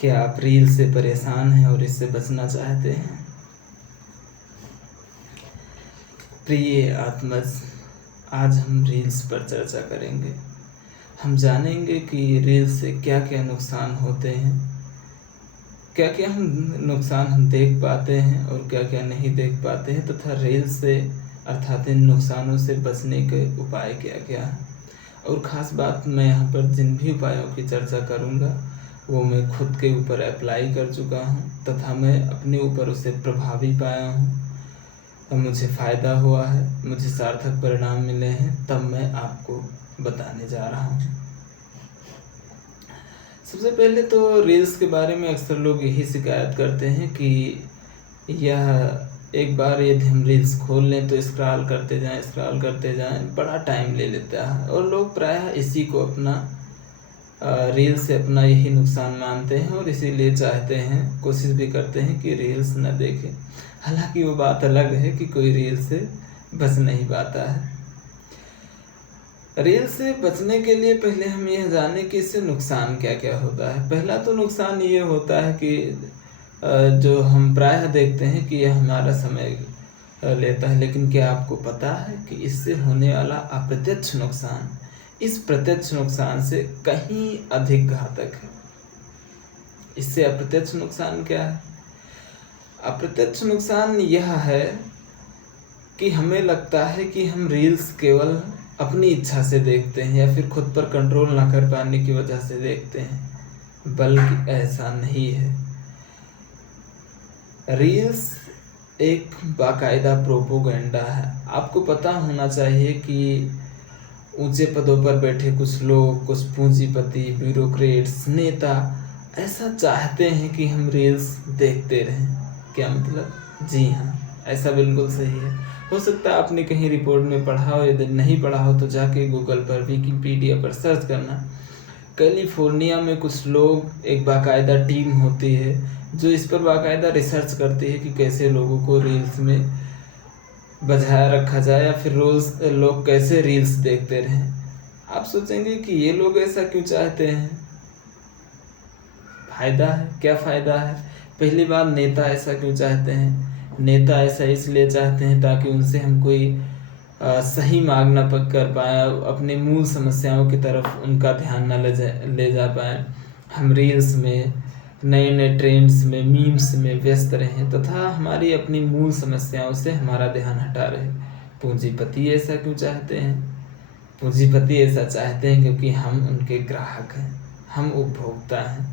क्या आप रील से परेशान हैं और इससे बचना चाहते हैं? प्रिय आत्मज, आज हम रील्स पर चर्चा करेंगे। हम जानेंगे कि रील्स से क्या क्या नुकसान होते हैं, क्या क्या नुकसान हम देख पाते हैं और क्या क्या नहीं देख पाते हैं, तथा रील्स से अर्थात इन नुकसानों से बचने के उपाय क्या क्या हैं। और ख़ास बात, मैं यहाँ पर जिन भी उपायों की चर्चा करूँगा वो मैं खुद के ऊपर अप्लाई कर चुका हूँ तथा मैं अपने ऊपर उसे प्रभावी पाया हूँ। मुझे फ़ायदा हुआ है, मुझे सार्थक परिणाम मिले हैं, तब मैं आपको बताने जा रहा हूँ। सबसे पहले तो रील्स के बारे में अक्सर लोग यही शिकायत करते हैं कि यह एक बार यदि हम रील्स खोल लें तो स्क्रॉल करते जाएं, बड़ा टाइम ले लेता है। और लोग प्रायः इसी को अपना रील से अपना यही नुकसान मानते हैं और इसीलिए चाहते हैं, कोशिश भी करते हैं कि रील्स न देखें। हालांकि वो बात अलग है कि कोई रील से बच नहीं पाता है। रील से बचने के लिए पहले हम यह जानें कि इससे नुकसान क्या क्या होता है। पहला तो नुकसान ये होता है कि जो हम प्रायः देखते हैं कि यह हमारा समय लेता है, लेकिन क्या आपको पता है कि इससे होने वाला अप्रत्यक्ष नुकसान इस प्रत्यक्ष नुकसान से कहीं अधिक घातक है। इससे अप्रत्यक्ष नुकसान क्या है? अप्रत्यक्ष नुकसान यह है कि हमें लगता है कि हम रील्स केवल अपनी इच्छा से देखते हैं या फिर खुद पर कंट्रोल ना कर पाने की वजह से देखते हैं, बल्कि ऐसा नहीं है। रील्स एक बाकायदा प्रोपोगंडा है। आपको पता होना चाहिए कि ऊंचे पदों पर बैठे कुछ लोग, कुछ पूंजीपति, ब्यूरोक्रेट्स, नेता ऐसा चाहते हैं कि हम रील्स देखते रहें। क्या मतलब? जी हाँ, ऐसा बिल्कुल सही है। हो सकता है आपने कहीं रिपोर्ट में पढ़ा हो, यदि नहीं पढ़ा हो तो जाके गूगल पर, विकिपीडिया पर सर्च करना। कैलिफोर्निया में कुछ लोग, एक बाकायदा टीम होती है जो इस पर बाकायदा रिसर्च करती है कि कैसे लोगों को रील्स में बजाया रखा जाए या फिर रोज लोग कैसे रील्स देखते रहें। आप सोचेंगे कि ये लोग ऐसा क्यों चाहते हैं? फायदा है। क्या फायदा है? पहली बात, नेता ऐसा क्यों चाहते हैं? नेता ऐसा इसलिए चाहते हैं ताकि उनसे हम कोई सही मार्ग न कर पाए, अपने मूल समस्याओं की तरफ उनका ध्यान न ले जा पाए। हम रील्स में, नए नए ट्रेंड्स में, मीम्स में व्यस्त रहें तथा हमारी अपनी मूल समस्याओं से हमारा ध्यान हटा रहे। पूंजीपति ऐसा क्यों चाहते हैं? पूंजीपति ऐसा चाहते हैं क्योंकि हम उनके ग्राहक हैं, हम उपभोक्ता हैं,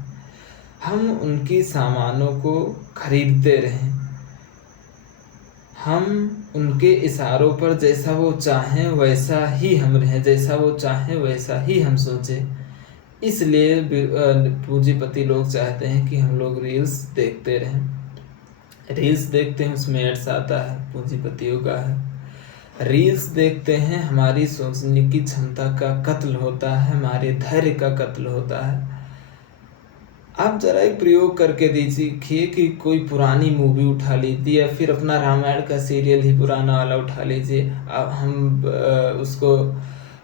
हम उनकी सामानों को खरीदते रहें, हम उनके इशारों पर जैसा वो चाहें वैसा ही हम रहें, जैसा वो चाहें वैसा ही हम सोचें। इसलिए पूंजीपति लोग चाहते हैं कि हम लोग रील्स देखते रहें। रील्स देखते हैं, उसमें एड्स आता है, पूंजीपतियों का है। रील्स देखते हैं, हमारी सोचने की क्षमता का कत्ल होता है, हमारे धैर्य का कत्ल होता है। आप जरा एक प्रयोग करके देखिए कि कोई पुरानी मूवी उठा लीजिए या फिर अपना रामायण का सीरियल ही पुराना वाला उठा लीजिए। हम उसको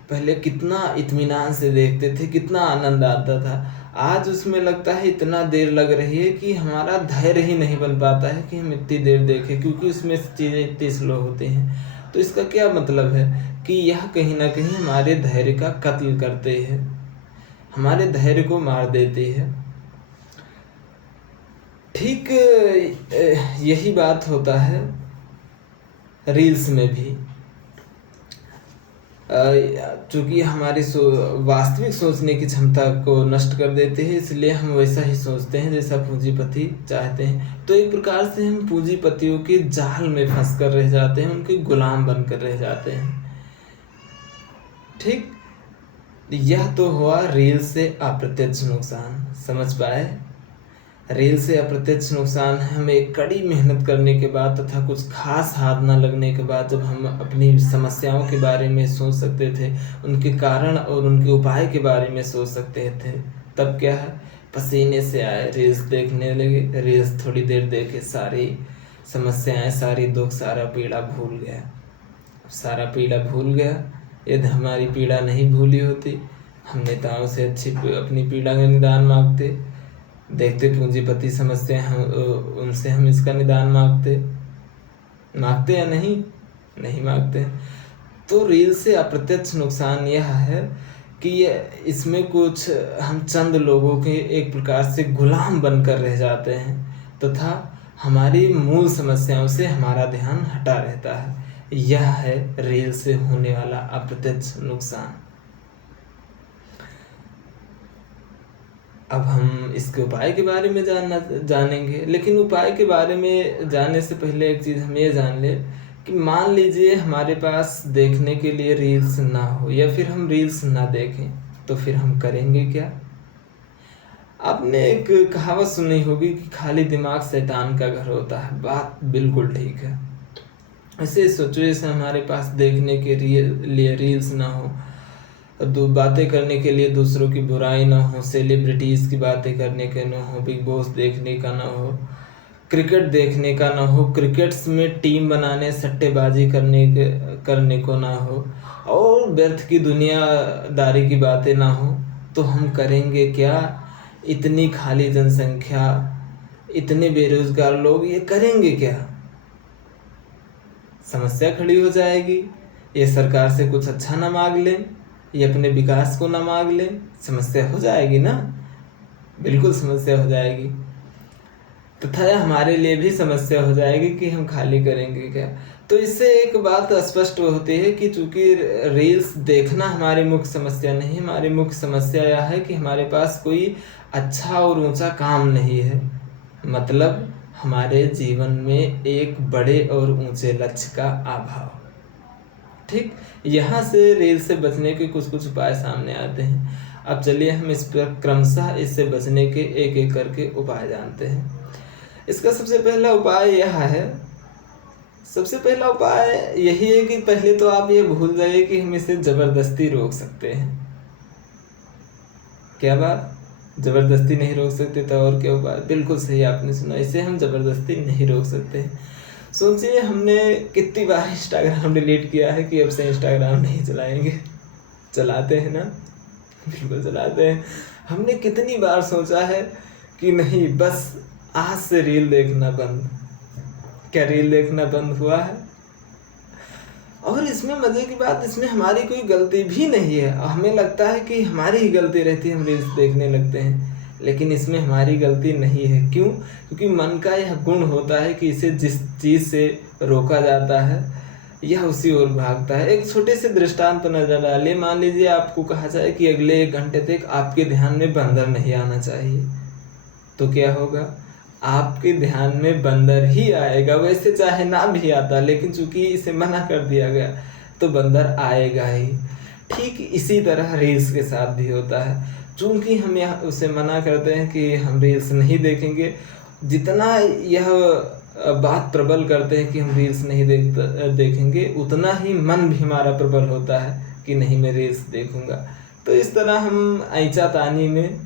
पहले कितना इत्मीनान से देखते थे, कितना आनंद आता था। आज उसमें लगता है इतना देर लग रही है कि हमारा धैर्य ही नहीं बन पाता है कि हम इतनी देर देखें, क्योंकि उसमें चीज़ें इतनी स्लो होती हैं। तो इसका क्या मतलब है कि यह कहीं ना कहीं हमारे धैर्य का कत्ल करते हैं, हमारे धैर्य को मार देती है। ठीक यही बात होता है रील्स में भी। चूँकि हमारी वास्तविक सोचने की क्षमता को नष्ट कर देते हैं, इसलिए हम वैसा ही सोचते हैं जैसा पूंजीपति चाहते हैं। तो एक प्रकार से हम पूंजीपतियों के जाल में फंस कर रह जाते हैं, उनके गुलाम बनकर रह जाते हैं। ठीक, यह तो हुआ रील से अप्रत्यक्ष नुकसान। समझ पाए? रील से अप्रत्यक्ष नुकसान है हमें कड़ी मेहनत करने के बाद तथा कुछ खास हाथ न लगने के बाद, जब हम अपनी समस्याओं के बारे में सोच सकते थे, उनके कारण और उनके उपाय के बारे में सोच सकते थे, तब क्या है, पसीने से आए, रील्स देखने लगे। रील्स थोड़ी देर देखे, सारी समस्याएं, सारी दुख, सारा पीड़ा भूल गया। सारा पीड़ा भूल गया। यदि हमारी पीड़ा नहीं भूली होती, हम नेताओं से अच्छी अपनी पीड़ा का निदान मांगते, देखते पूंजीपति समझते हैं, हम उनसे हम इसका निदान मांगते या नहीं मांगते। तो रील से अप्रत्यक्ष नुकसान यह है कि इसमें कुछ हम चंद लोगों के एक प्रकार से गुलाम बनकर रह जाते हैं तथा हमारी मूल समस्याओं से हमारा ध्यान हटा रहता है। यह है रील से होने वाला अप्रत्यक्ष नुकसान। अब हम इसके उपाय के बारे में जानेंगे, लेकिन उपाय के बारे में जानने से पहले एक चीज़ हम ये जान ले कि मान लीजिए हमारे पास देखने के लिए रील्स ना हो या फिर हम रील्स ना देखें, तो फिर हम करेंगे क्या? आपने एक कहावत सुनी होगी कि खाली दिमाग शैतान का घर होता है। बात बिल्कुल ठीक है। ऐसे सोचो जैसे हमारे पास देखने के लिए रील्स ना हो, बातें करने के लिए दूसरों की बुराई ना हो, सेलिब्रिटीज़ की बातें करने के ना हो, बिग बॉस देखने का ना हो, क्रिकेट देखने का ना हो, क्रिकेट्स में टीम बनाने सट्टेबाजी करने को ना हो और व्यर्थ की दुनियादारी की बातें ना हो, तो हम करेंगे क्या? इतनी खाली जनसंख्या, इतने बेरोजगार लोग, ये करेंगे क्या? समस्या खड़ी हो जाएगी। ये सरकार से कुछ अच्छा ना मांग लें, ये अपने विकास को ना मांग लें, समस्या हो जाएगी ना? बिल्कुल समस्या हो जाएगी। तथा हमारे लिए भी समस्या हो जाएगी कि हम खाली करेंगे क्या। तो इससे एक बात स्पष्ट होती है कि चूंकि रील्स देखना हमारी मुख्य समस्या नहीं, हमारी मुख्य समस्या यह है कि हमारे पास कोई अच्छा और ऊंचा काम नहीं है। मतलब हमारे जीवन में एक बड़े और ऊंचे लक्ष्य का अभाव। ठीक, यहाँ से रील से बचने के कुछ उपाय सामने आते हैं। अब चलिए हम इस पर क्रमशः इससे बचने के एक एक करके उपाय जानते हैं। इसका सबसे पहला उपाय यही है कि पहले तो आप ये भूल जाइए कि हम इसे जबरदस्ती रोक सकते हैं। क्या बात? जबरदस्ती नहीं रोक सकते तो और क्या उपाय? बिल्कुल सही आपने सुना, इसे हम जबरदस्ती नहीं रोक सकते। सोचिए हमने कितनी बार इंस्टाग्राम डिलीट किया है कि अब से इंस्टाग्राम नहीं चलाएंगे। चलाते हैं ना? बिल्कुल चलाते हैं। हमने कितनी बार सोचा है कि नहीं, बस आज से रील देखना बंद। क्या रील देखना बंद हुआ है? और इसमें मजे की बात, इसमें हमारी कोई गलती भी नहीं है। हमें लगता है कि हमारी ही गलती रहती है, हम रील्स देखने लगते हैं, लेकिन इसमें हमारी गलती नहीं है। क्यों? क्योंकि मन का यह गुण होता है कि इसे जिस चीज़ से रोका जाता है यह उसी ओर भागता है। एक छोटे से दृष्टांत पर नजर डालिए। मान लीजिए आपको कहा जाए कि अगले 1 घंटे तक आपके ध्यान में बंदर नहीं आना चाहिए, तो क्या होगा? आपके ध्यान में बंदर ही आएगा। वैसे चाहे ना भी आता, लेकिन चूंकि इसे मना कर दिया गया तो बंदर आएगा ही। ठीक इसी तरह रील्स के साथ भी होता है। चूंकि हम यहाँ उसे मना करते हैं कि हम रील्स नहीं देखेंगे, जितना यह बात प्रबल करते हैं कि हम रील्स नहीं देखेंगे, उतना ही मन भी हमारा प्रबल होता है कि नहीं, मैं रील्स देखूंगा। तो इस तरह हम ऐंचा तानी में,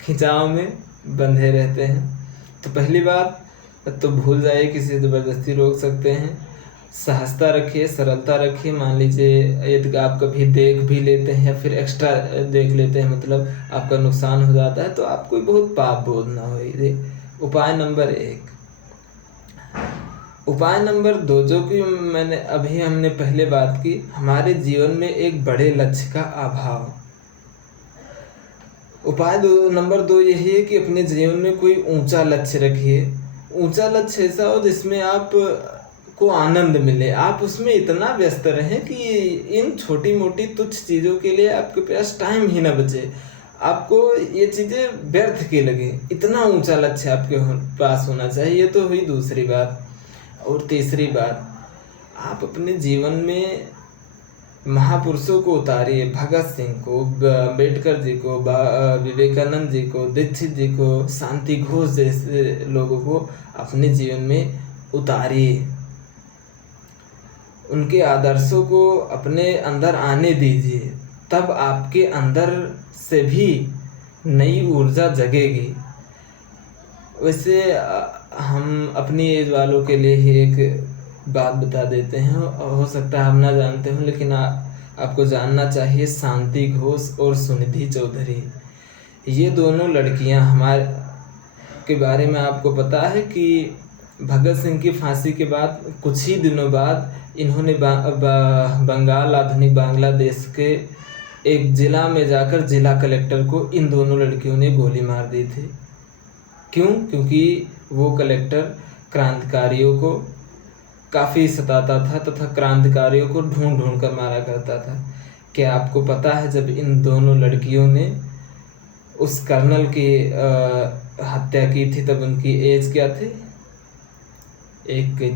खिंचाव में बंधे रहते हैं। तो पहली बात तो भूल जाइए किसी ज़बरदस्ती रोक सकते हैं। सहजता रखिए, सरलता रखिए। मान लीजिए यदि आप कभी देख भी लेते हैं या फिर एक्स्ट्रा देख लेते हैं, मतलब आपका नुकसान हो जाता है, तो आपको बहुत पाप बोध ना हो। उपाय नंबर 1। उपाय नंबर 2, जो कि हमने पहले बात की, हमारे जीवन में एक बड़े लक्ष्य का अभाव। उपाय नंबर 2 यही है कि अपने जीवन में कोई ऊंचा लक्ष्य रखिए। ऊंचा लक्ष्य ऐसा हो जिसमें आप को आनंद मिले। आप उसमें इतना व्यस्त रहें कि इन छोटी मोटी तुच्छ चीज़ों के लिए आपके पास टाइम ही ना बचे, आपको ये चीज़ें व्यर्थ की लगे। इतना ऊंचा लक्ष्य आपके पास होना चाहिए। तो हुई दूसरी बात। और तीसरी बात, आप अपने जीवन में महापुरुषों को उतारिए। भगत सिंह को, अम्बेडकर जी को, विवेकानंद जी को, दीक्षित जी को, शांति घोष जैसे लोगों को अपने जीवन में उतारिए। उनके आदर्शों को अपने अंदर आने दीजिए, तब आपके अंदर से भी नई ऊर्जा जगेगी। वैसे हम अपनी एज वालों के लिए ही एक बात बता देते हैं, हो सकता है आप ना जानते हो, लेकिन आपको जानना चाहिए। शांति घोष और सुनिधि चौधरी, ये दोनों लड़कियां के बारे में आपको पता है कि भगत सिंह की फांसी के बाद कुछ ही दिनों बाद इन्होंने बंगाल, आधुनिक बांग्लादेश के एक ज़िला में जाकर जिला कलेक्टर को इन दोनों लड़कियों ने गोली मार दी थी। क्यों? क्योंकि वो कलेक्टर क्रांतिकारियों को काफ़ी सताता था तथा क्रांतिकारियों को ढूंढ ढूंढ कर मारा करता था। क्या आपको पता है जब इन दोनों लड़कियों ने उस कर्नल की हत्या की थी तब उनकी एज क्या थी? एक की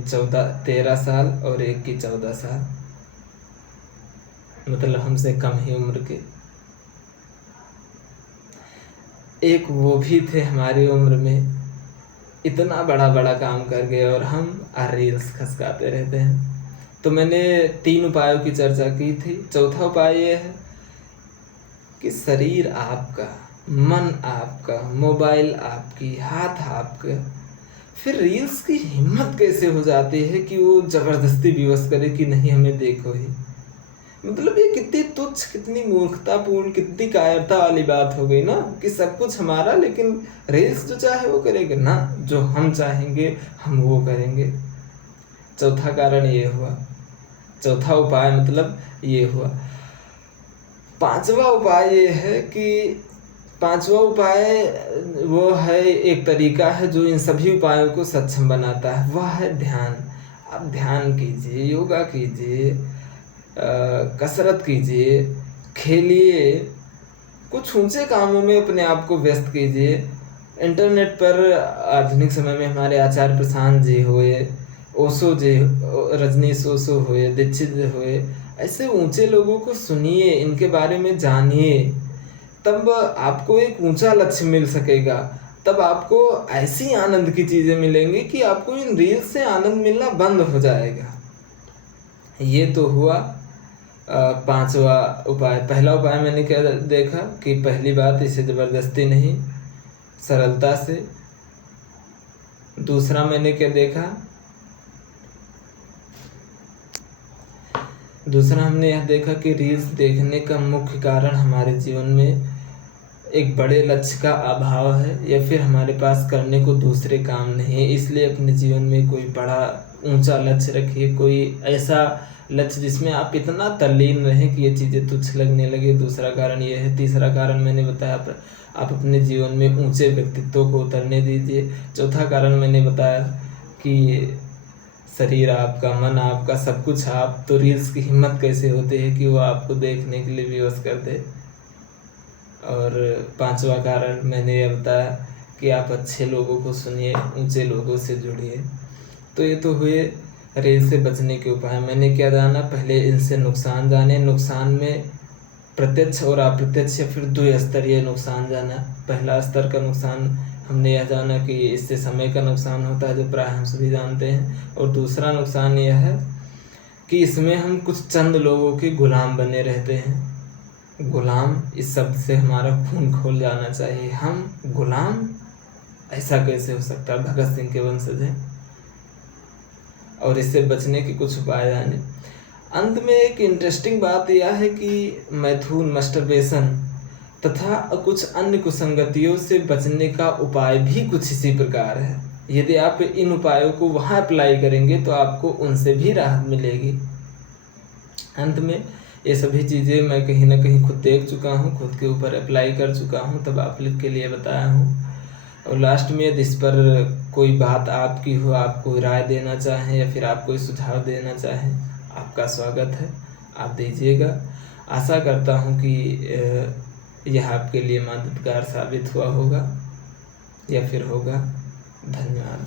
13 साल और एक की 14 साल, मतलब हमसे कम ही उम्र के। एक वो भी थे हमारी उम्र में, इतना बड़ा बड़ा काम कर गए और हम रील्स खसकाते रहते हैं। तो मैंने 3 उपायों की चर्चा की थी। चौथा उपाय ये है कि शरीर आपका, मन आपका, मोबाइल आपकी, हाथ आपका, फिर रील्स की हिम्मत कैसे हो जाती है कि वो ज़बरदस्ती विवश करे कि नहीं हमें देखो ही। मतलब ये कितनी तुच्छ, कितनी मूर्खतापूर्ण, कितनी कायरता वाली बात हो गई ना कि सब कुछ हमारा, लेकिन रील्स जो चाहे वो करेंगे ना, जो हम चाहेंगे हम वो करेंगे। चौथा कारण ये हुआ, चौथा उपाय मतलब ये हुआ। पांचवा उपाय ये है कि पांचवा उपाय वो है, एक तरीका है जो इन सभी उपायों को सक्षम बनाता है, वह है ध्यान। आप ध्यान कीजिए, योगा कीजिए, कसरत कीजिए, खेलिए, कुछ ऊंचे कामों में अपने आप को व्यस्त कीजिए। इंटरनेट पर आधुनिक समय में हमारे आचार्य प्रशांत जी हुए, ओशो जी, रजनीश ओशो हुए, दीक्षित हुए, ऐसे ऊंचे लोगों को सुनिए, इनके बारे में जानिए, तब आपको एक ऊंचा लक्ष्य मिल सकेगा। तब आपको ऐसी आनंद की चीज़ें मिलेंगी कि आपको इन रील्स से आनंद मिलना बंद हो जाएगा। ये तो हुआ पांचवा उपाय। पहला उपाय मैंने क्या देखा कि पहली बात, इसे ज़बरदस्ती नहीं, सरलता से। दूसरा मैंने क्या देखा, दूसरा हमने यह देखा कि रील्स देखने का मुख्य कारण हमारे जीवन में एक बड़े लक्ष्य का अभाव है, या फिर हमारे पास करने को दूसरे काम नहीं है। इसलिए अपने जीवन में कोई बड़ा ऊंचा लक्ष्य रखिए, कोई ऐसा लक्ष्य जिसमें आप इतना तल्लीन रहें कि ये चीज़ें तुच्छ लगने लगे। दूसरा कारण ये है। तीसरा कारण मैंने बताया, आप अपने जीवन में ऊंचे व्यक्तित्व को उतरने दीजिए। चौथा कारण मैंने बताया कि शरीर आपका, मन आपका, सब कुछ आप, तो रील्स की हिम्मत कैसे होती है कि वो आपको देखने के लिए विवश कर दे। और पांचवा कारण मैंने ये बताया कि आप अच्छे लोगों को सुनिए, ऊंचे लोगों से जुड़िए। तो ये तो हुए रील्स से बचने के उपाय। मैंने क्या जाना, पहले इनसे नुकसान जाने। नुकसान में प्रत्यक्ष और अप्रत्यक्ष या फिर 2 स्तरीय नुकसान जाना। पहला स्तर का नुकसान हमने यह जाना कि इससे समय का नुकसान होता है, जो प्राय हम सभी जानते हैं। और दूसरा नुकसान यह है कि इसमें हम कुछ चंद लोगों के गुलाम बने रहते हैं। गुलाम, इस शब्द से हमारा खून खोल जाना चाहिए। हम गुलाम, ऐसा कैसे हो सकता है? भगत सिंह के वंशज हैं। और इससे बचने के कुछ उपाय जाने। अंत में एक इंटरेस्टिंग बात यह है कि मैथुन, मस्टरबेशन तथा कुछ अन्य कुसंगतियों से बचने का उपाय भी कुछ इसी प्रकार है। यदि आप इन उपायों को वहाँ अप्लाई करेंगे तो आपको उनसे भी राहत मिलेगी। अंत में ये सभी चीज़ें मैं कहीं ना कहीं खुद देख चुका हूँ, खुद के ऊपर अप्लाई कर चुका हूँ, तब आप लोग के लिए बताया हूँ। और लास्ट में यदि इस पर कोई बात आपकी हो, आप कोई राय देना चाहें या फिर आप कोई सुझाव देना चाहें, आपका स्वागत है, आप दीजिएगा। आशा करता हूँ कि यह आपके लिए मददगार साबित हुआ होगा या फिर होगा। धन्यवाद।